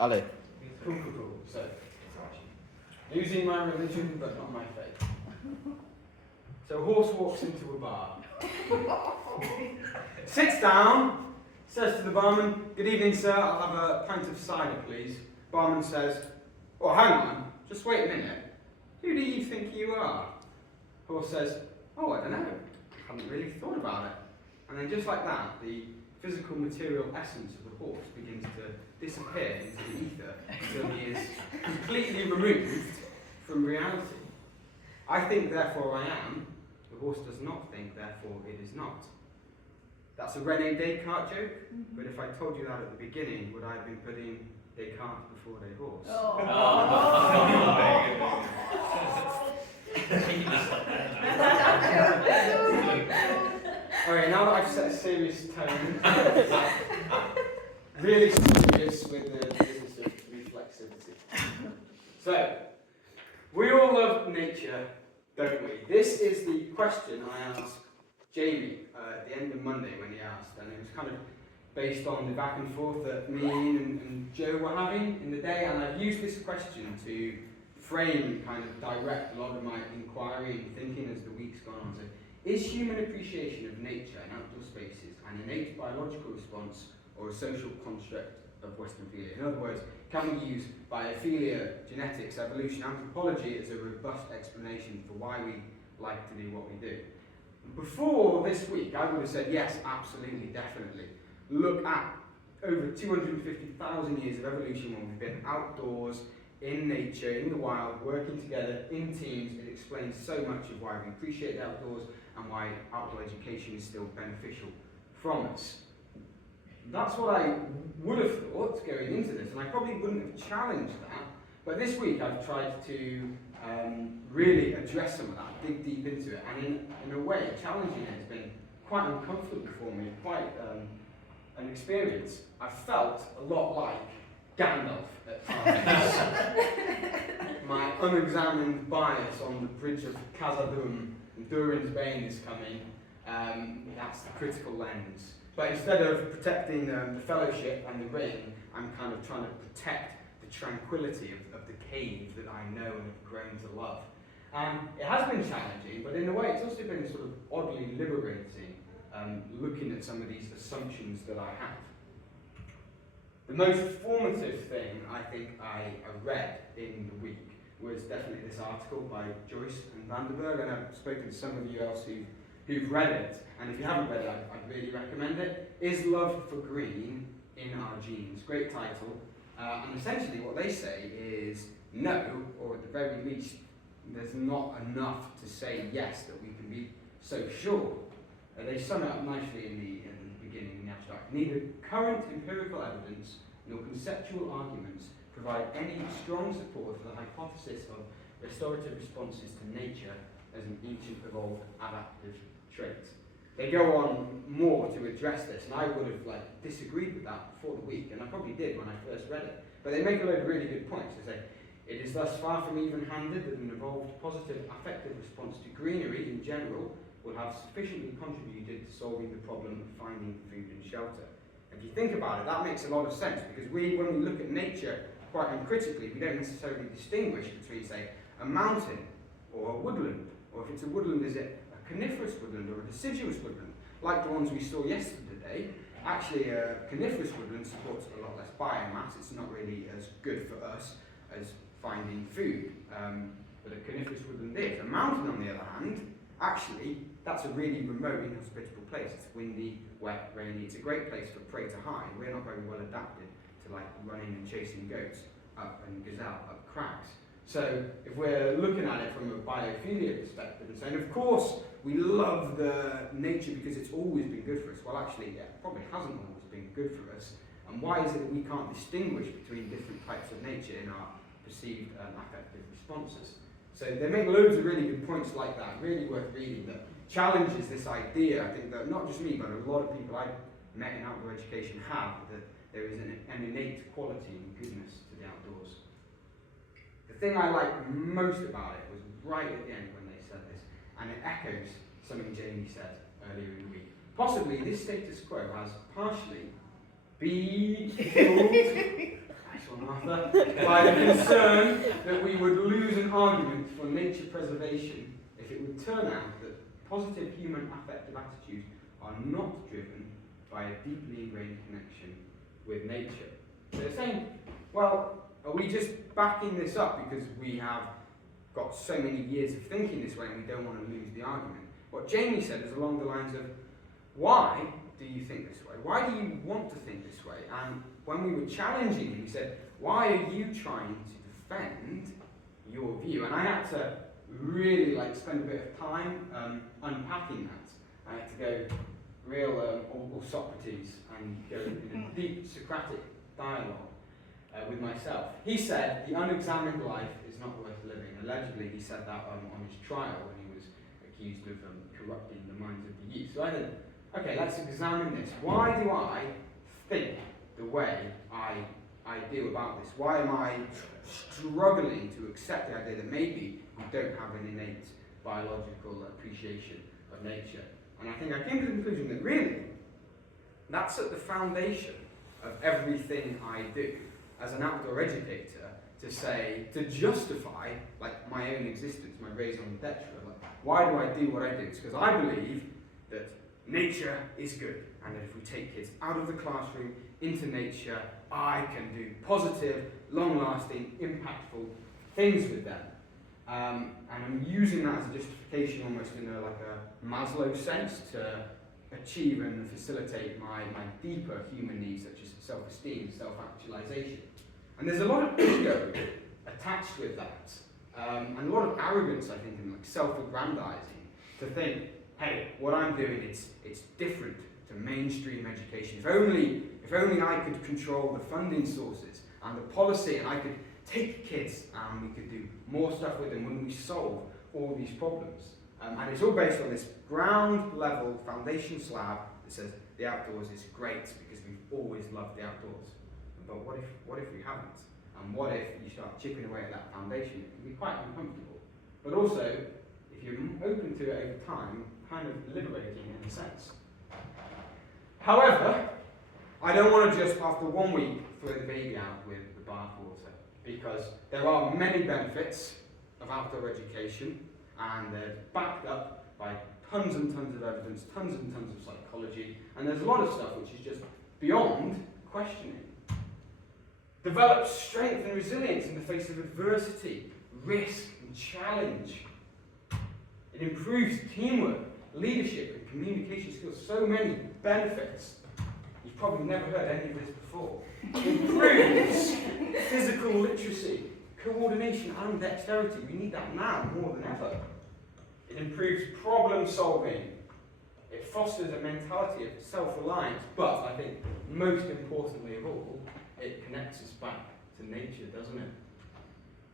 Allez. Cool. So, using my religion but not my faith. So a horse walks into a bar. Sits down, says to the barman, "Good evening, sir, I'll have a pint of cider, please." Barman says, "Oh, hang on, just wait a minute. Who do you think you are?" Horse says, "Oh, I don't know. Haven't really thought about it." And then just like that, the physical material essence of the horse begins to disappear into the ether until he is completely removed from reality. I think, therefore I am. The horse does not think, therefore it is not. That's a René Descartes joke, but if I told you that at the beginning, would I have been putting Descartes before the horse? Alright, now that I've set a serious tone, really serious with the business of reflexivity. So, we all love nature, don't we? This is the question I asked Jamie at the end of Monday when he asked, and it was kind of based on the back and forth that me and Joe were having in the day, and I've used this question to frame, kind of direct a lot of my inquiry and thinking as the week's gone on. So, is human appreciation of nature and outdoor spaces an innate biological response or a social construct of Westernphilia? In other words, can we use biophilia, genetics, evolution, anthropology as a robust explanation for why we like to do what we do? Before this week, I would have said yes, absolutely, definitely. Look at over 250,000 years of evolution when we've been outdoors, in nature, in the wild, working together, in teams. It explains so much of why we appreciate the outdoors and why outdoor education is still beneficial from us. That's what I would have thought going into this, and I probably wouldn't have challenged that. But this week I've tried to really address some of that, dig deep into it, and in a way, challenging it has been quite uncomfortable for me, quite an experience. I felt a lot like Gandalf at times. My unexamined bias on the bridge of Khazad-dûm, and Durin's Bane is coming. That's the critical lens. But instead of protecting the fellowship and the ring, I'm kind of trying to protect the tranquility of the cave that I know and have grown to love. It has been challenging, but in a way it's also been sort of oddly liberating, looking at some of these assumptions that I have. The most formative thing I think I read in the week was definitely this article by Joyce and Vandenberg, and I've spoken to some of you else who've read it, and if you haven't read it, I'd really recommend it. Is Love for Green in Our Genes? Great title. And essentially what they say is no, or at the very least, there's not enough to say yes that we can be so sure. They sum it up nicely in the beginning, in the abstract. Neither current empirical evidence nor conceptual arguments provide any strong support for the hypothesis of restorative responses to nature as an ancient evolved adaptive trait. They go on more to address this, and I would have disagreed with that before the week, and I probably did when I first read it. But they make a load of really good points. They say, it is thus far from even-handed that an evolved positive affective response to greenery in general will have sufficiently contributed to solving the problem of finding food and shelter. If you think about it, that makes a lot of sense, because when we look at nature quite uncritically, we don't necessarily distinguish between, say, a mountain or a woodland, or if it's a woodland, is it a coniferous woodland or a deciduous woodland, like the ones we saw yesterday. Actually, a coniferous woodland supports a lot less biomass. It's not really as good for us as finding food, but a coniferous woodland is. A mountain, on the other hand, actually, that's a really remote, inhospitable place. It's windy, wet, rainy. It's a great place for prey to hide. We're not very well adapted to running and chasing goats up and gazelle up crags. So if we're looking at it from a biophilia perspective and saying, of course, we love the nature because it's always been good for us. Well, actually, yeah, it probably hasn't always been good for us. And why is it that we can't distinguish between different types of nature in our perceived affective responses? So they make loads of really good points like that, really worth reading, that challenges this idea. I think that not just me, but a lot of people I've met in outdoor education have, that there is an innate quality and goodness to the outdoors. The thing I liked most about it was right at the end when they said this, and it echoes something Jamie said earlier in the week. Possibly this status quo has partially been fueled, nice one, one, Arthur, by the concern that we would lose an argument for nature preservation if it would turn out that positive human affective attitudes are not driven by a deeply ingrained connection with nature. So they're saying, well, are we just backing this up because we have got so many years of thinking this way and we don't want to lose the argument? What Jamie said is along the lines of, why do you think this way? Why do you want to think this way? And when we were challenging him, he said, why are you trying to defend your view? And I had to really spend a bit of time unpacking that. I had to go real or Socrates and go in a deep Socratic dialogue with myself. He said, the unexamined life is not worth living. Allegedly, he said that on his trial when he was accused of corrupting the minds of the youth. So I said, okay, let's examine this. Why do I think the way I do about this? Why am I struggling to accept the idea that maybe we don't have an innate biological appreciation of nature? And I think I came to the conclusion that really, that's at the foundation of everything I do as an outdoor educator, to justify my own existence, my raison d'etre. Why do I do what I do? It's because I believe that nature is good, and that if we take kids out of the classroom into nature, I can do positive, long-lasting, impactful things with them. And I'm using that as a justification almost in a Maslow sense to achieve and facilitate my deeper human needs such as self-esteem, self-actualization. And there's a lot of ego attached with that, and a lot of arrogance, I think, and self-aggrandizing to think, hey, what I'm doing, it's different to mainstream education. If only I could control the funding sources and the policy, and I could take kids and we could do more stuff with them, when we solve all these problems. And it's all based on this ground level foundation slab that says the outdoors is great because we've always loved the outdoors. But what if we haven't? And what if you start chipping away at that foundation? It can be quite uncomfortable. But also, if you're open to it over time, kind of liberating in a sense. However, I don't want to just, after 1 week, throw the baby out with the bathwater, because there are many benefits of outdoor education, and they're backed up by tons and tons of evidence, tons and tons of psychology, and there's a lot of stuff which is just beyond questioning. Develops strength and resilience in the face of adversity, risk and challenge. It improves teamwork, leadership and communication skills. So many benefits. You've probably never heard any of this before. It improves physical literacy, coordination and dexterity. We need that now more than ever. It improves problem solving. It fosters a mentality of self-reliance, but I think most importantly of all, it connects us back to nature, doesn't it?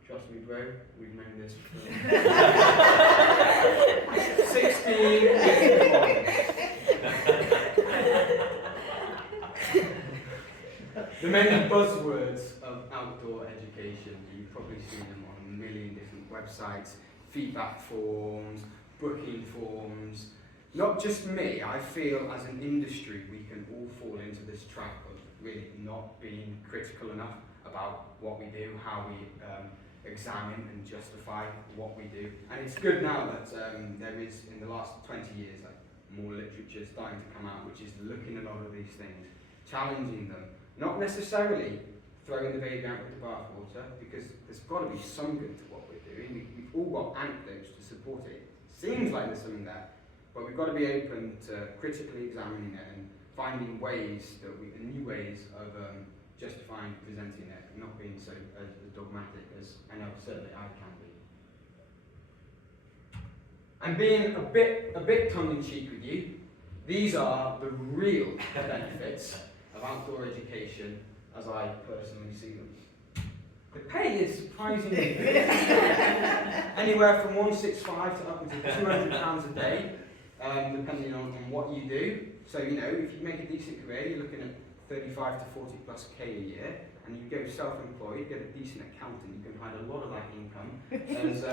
Trust me, bro, we've known this for 16 The many buzzwords of outdoor education, you've probably seen them on a million different websites, feedback forms, booking forms. Not just me, I feel as an industry we can all fall into this trap of really not being critical enough about what we do, how we examine and justify what we do. And it's good now that there is, in the last 20 years, more literature starting to come out which is looking at a lot of these things, challenging them, not necessarily throwing the baby out with the bathwater, because there's got to be some good to what we're doing. We've all got anecdotes to support it. Seems like there's something there, but we've got to be open to critically examining it and finding ways new ways of justifying presenting it, and not being so as dogmatic as I know certainly I can be. And being a bit tongue-in-cheek with you, these are the real benefits of outdoor education as I personally see them. The pay is surprisingly good. Anywhere from $165 to up to £200 a day, depending on what you do. So, if you make a decent career, you're looking at 35 to 40 plus K a year, and you go self-employed, get a decent accountant, you can hide a lot of that income as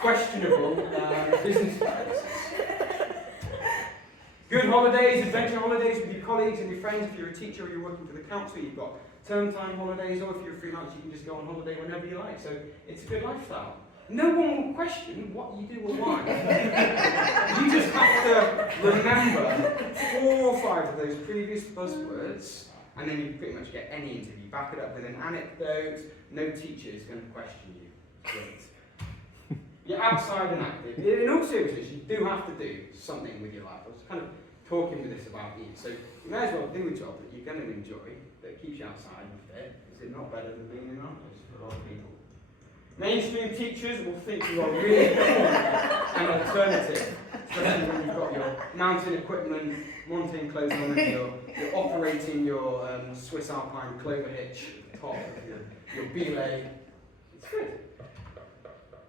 questionable business practices. Good holidays, adventure holidays with your colleagues and your friends. If you're a teacher or you're working for the council, you've got term time holidays, or if you're a freelance, you can just go on holiday whenever you like. So it's a good lifestyle. No one will question what you do or why. You just have to remember 4 or 5 of those previous buzzwords, and then you pretty much get any interview. Back it up with an anecdote. No teacher is going to question you. Great. You're outside and active. In all seriousness, you do have to do something with your life. I was kind of talking with this about you. So you may as well do a job that you're going to enjoy, that keeps you outside and fit. Is it not better than being in an office for a lot of people? Mainstream teachers will think you are really cool an alternative, especially when you've got your mountain equipment, mountain clothes on, and you're operating your Swiss Alpine clover hitch top of your belay. It's good.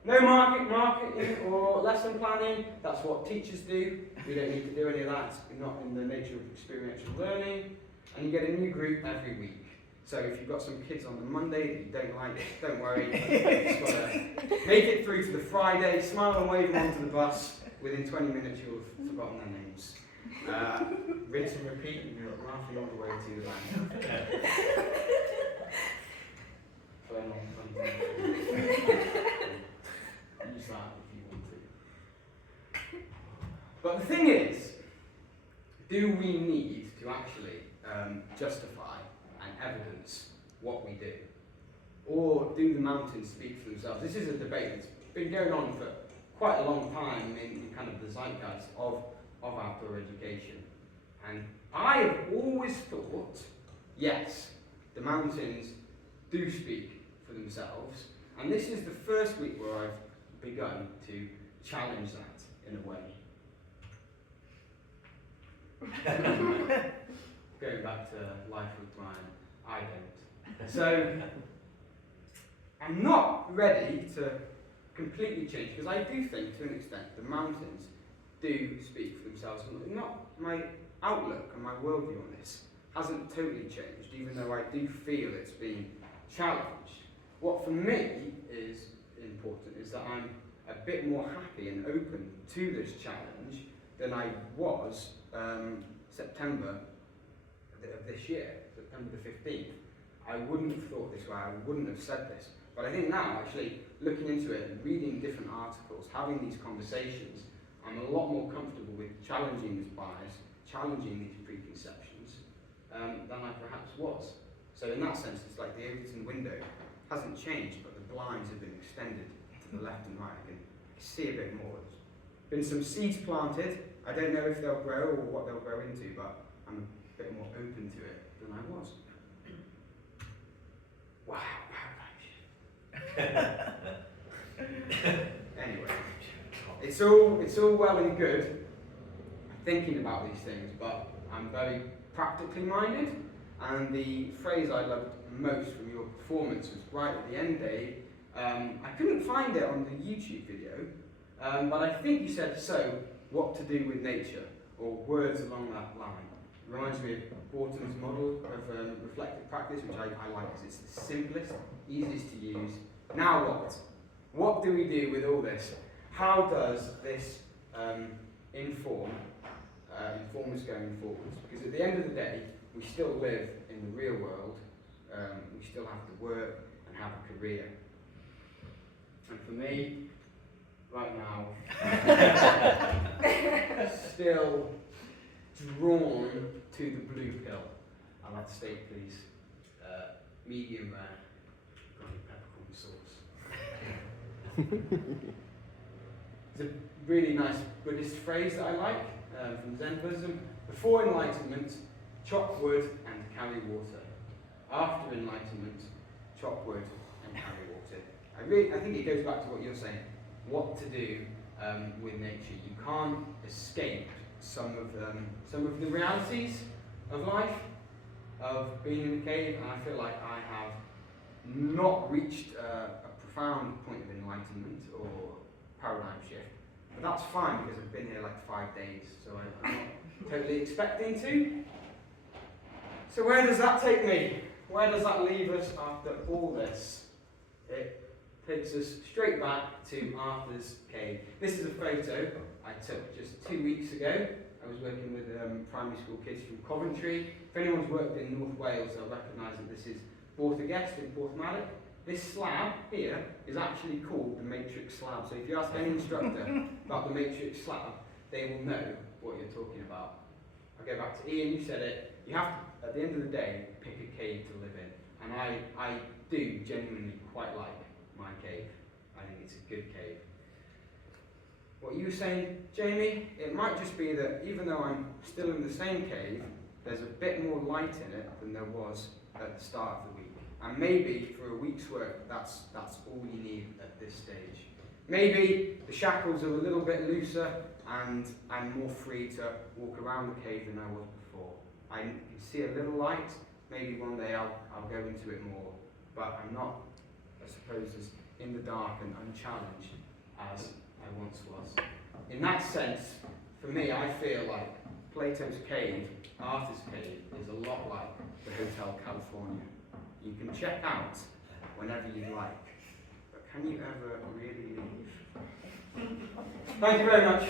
No marketing or lesson planning. That's what teachers do. We don't need to do any of that. It's not in the nature of experiential learning. And you get a new group every week. So if you've got some kids on the Monday that you don't like, don't worry. You've just got to make it through to the Friday, smile and wave them onto the bus. Within 20 minutes you'll have forgotten their names. Rinse and repeat, and you're laughing all the way to the land. Use that if you want to. But the thing is, do we need to actually justify and evidence what we do? Or do the mountains speak for themselves? This is a debate that's been going on for quite a long time in kind of the zeitgeist of outdoor education. And I have always thought, yes, the mountains do speak for themselves. And this is the first week where I've begun to challenge that in a way. Going back to life with Brian, I don't. So, I'm not ready to completely change, because I do think, to an extent, the mountains do speak for themselves. Not my outlook and my worldview on this hasn't totally changed, even though I do feel it's been challenged. What for me is important is that I'm a bit more happy and open to this challenge than I was September of this year, September the 15th. I wouldn't have thought this way, I wouldn't have said this. But I think now, actually, looking into it and reading different articles, having these conversations, I'm a lot more comfortable with challenging this bias, challenging these preconceptions, than I perhaps was. So in that sense, it's like the Overton window hasn't changed, but the blinds have been extended to the left and right. I can see a bit more. There's been some seeds planted. I don't know if they'll grow or what they'll grow into, but I'm a bit more open to it than I was. Wow, anyway, it's all well and good thinking about these things, but I'm very practically minded, and the phrase I loved most from your performance was right at the end, Dave. I couldn't find it on the YouTube video, but I think you said, so, what to do with nature, or words along that line. It reminds me of Borton's model of reflective practice, which I like because it's the simplest, easiest to use. Now what? What do we do with all this? How does this inform us going forwards? Because at the end of the day, we still live in the real world. We still have to work and have a career. And for me, right now, still drawn to the blue pill. I'll have steak, please. Medium rare. Got any peppercorn sauce? It's a really nice Buddhist phrase that I like from Zen Buddhism. Before enlightenment, chop wood and carry water. After enlightenment, chop wood and carry water. I think it goes back to what you're saying. What to do with nature. You can't escape some of the realities of life, of being in the cave, and I feel like I have not reached a profound point of enlightenment or paradigm shift. But that's fine because I've been here like 5 days, so I'm not totally expecting to. So where does that take me? Where does that leave us after all this? It takes us straight back to Arthur's cave. This is a photo I took just 2 weeks ago. I was working with primary school kids from Coventry. If anyone's worked in North Wales, they'll recognise that this is Borthegest in Porthmadog. This slab here is actually called the matrix slab. So if you ask any instructor about the matrix slab, they will know what you're talking about. I'll go back to Ian, you said it. You have to, at the end of the day, pick a cave to live in. And I do genuinely quite like my cave. I think it's a good cave. What you were saying, Jamie, it might just be that even though I'm still in the same cave, there's a bit more light in it than there was at the start of the week. And maybe for a week's work, that's all you need at this stage. Maybe the shackles are a little bit looser and I'm more free to walk around the cave than I was before. I can see a little light. Maybe one day I'll go into it more. But I'm not, I suppose, as in the dark and unchallenged as I once was. In that sense, for me, I feel like Plato's cave, Arthur's cave, is a lot like the Hotel California. You can check out whenever you like, but can you ever really leave? Thank you very much.